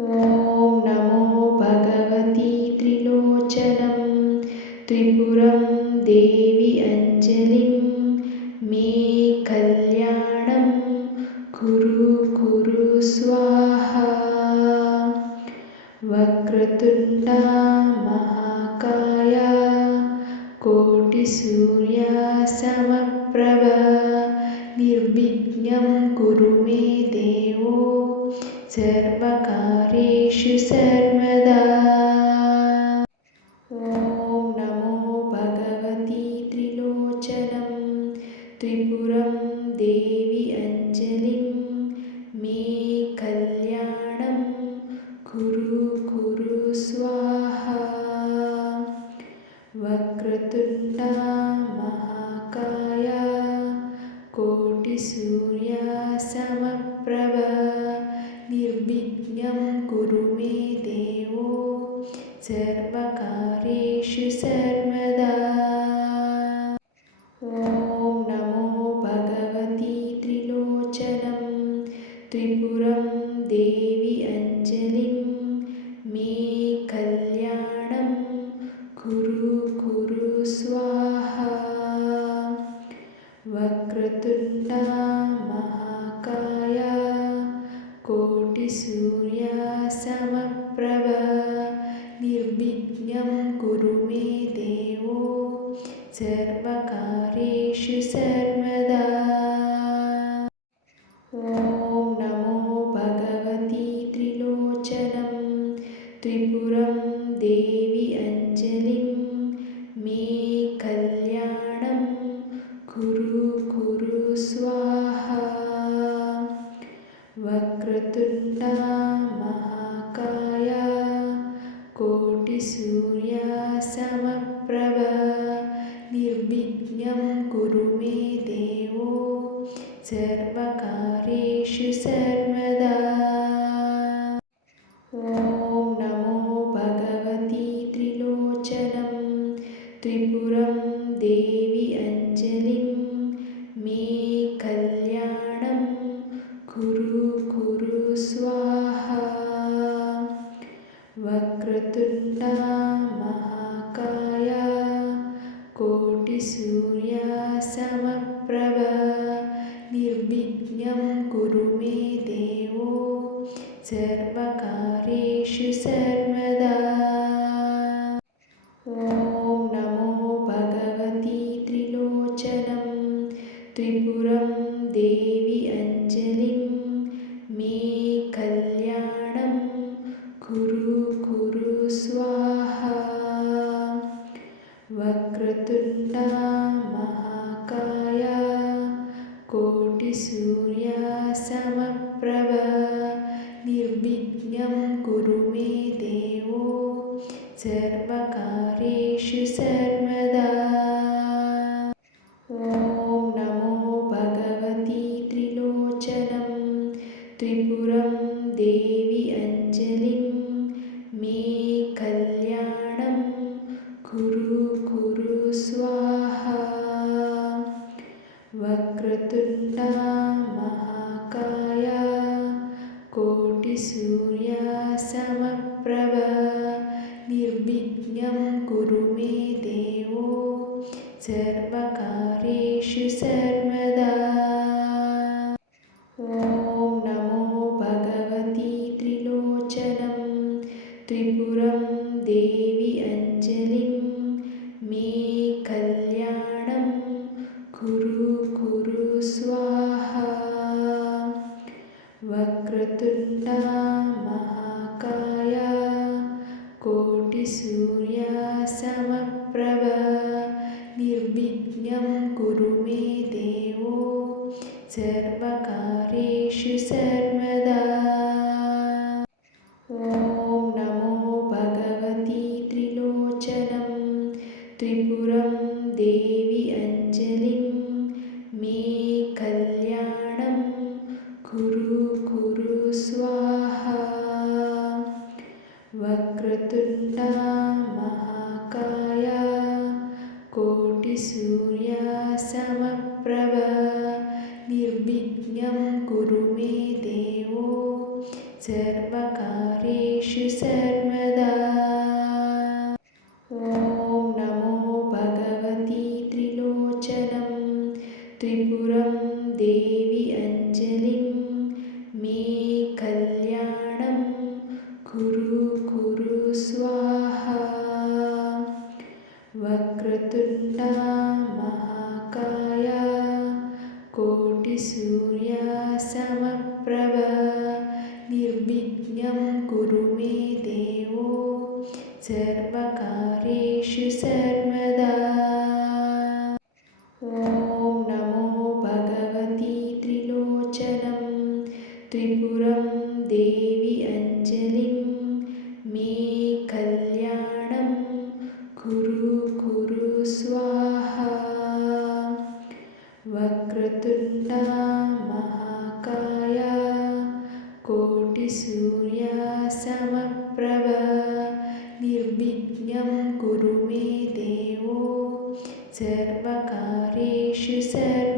ॐ नमो भगवति त्रिलोचनं त्रिपुरं देवि अञ्जलिं मे कल्याणं कुरु स्वाहा। वक्रतुण्डा महाकाय कोटिसूर्या समप्रभ निर्विघ्नं कुरु मे देवो सर्वकार्येषु सर्वदा। ॐ नमो भगवति त्रिलोचनं त्रिपुरं देवि अञ्जलिं मे कल्याणं कुरु स्वाहा। वक्रतुण्डा महाकाय कोटिसूर्या समप्रभ निर्विघ्नं कुरु मे देवो सर्वकार्येषु सर्वदा। ॐ नमो भगवति त्रिलोचनं त्रिपुरं देवि अञ्जलिं मे कल्याणं कुरु स्वाहा। वक्रतुण्डा महाकाय कोटिसूर्या समप्रभ निर्विघ्नं कुरु मे देवो सर्वकार्येषु सर्वदा। ॐ नमो भगवति त्रिलोचनं त्रिपुरं देवि अञ्जलिं मे कल्याणं कुरु स्वाहा। वक्रतुण्डा महाकाय कोटिसूर्या समप्रभ निर्विघ्नं कुरु मे देवो सर्वकार्येषु सर्वदा। ॐ नमो भगवति त्रिलोचनं त्रिपुरं देवि अञ्जलिं मे कल्याणं कुरु स्वाहा। वक्रतुण्डा महाकाय कोटिसूर्या समप्रभ निर्विघ्नं कुरु मे देवो सर्वकार्येषु सर्वदा। ॐ नमो भगवति त्रिलोचनं त्रिपुरं देवि अञ्जलिं मे कल्याणं कुरु स्वाहा। वक्रतुण्डा महाकाय कोटिसूर्या समप्रभ निर्विघ्नं कुरु मे देवो सर्वकार्येषु सर्वदा। ॐ नमो भगवति त्रिलोचनं त्रिपुरं देवि अञ्जलिं मे कल्याणं कुरु स्वाहा। वक्रतुण्डा महाकाय कोटिसूर्या समप्रभ निर्विघ्नं कुरु मे देवो सर्वकार्येषु सर्वदा। ॐ नमो भगवति त्रिलोचनं त्रिपुरं देवि अञ्जलिं मे कल्याणं कुरु स्वाहा। वक्रतुण्डा महाकाय कोटिसूर्या समप्रभ निर्विघ्नं कुरु मे देवो सर्वकार्येषु सर्वदा। ॐ नमो भगवति त्रिलोचनं त्रिपुरं देवि अञ्जलिं मे कल्याणं कुरु स्वाहा। वक्रतुण्डा महाकाय कोटिसूर्या समप्रभ निर्विघ्नं कुरु मे देवो सर्वकार्येषु सर्वदा। ॐ नमो भगवती त्रिलोचनं त्रिपुरं देवी अञ्जलिं मे कल्याणं कुरु कुरु स्वाहा। वक्रतुण्डा महाकाय कोटिसूर्या समप्रभ निर्विघ्नं कुरु मे देवो सर्वकार्येषु सर्वदा। ॐ नमो भगवती त्रिलोचनं त्रिपुरं देवी अञ्जलिं मे कल्याणं कुरु कुरु स्वाहा। वक्रतुण्डा महाकाय कोटिसूर्या समप्रभ निर्विघ्नं कुरु मे देवो सर्वकार्येषु सर्वदा।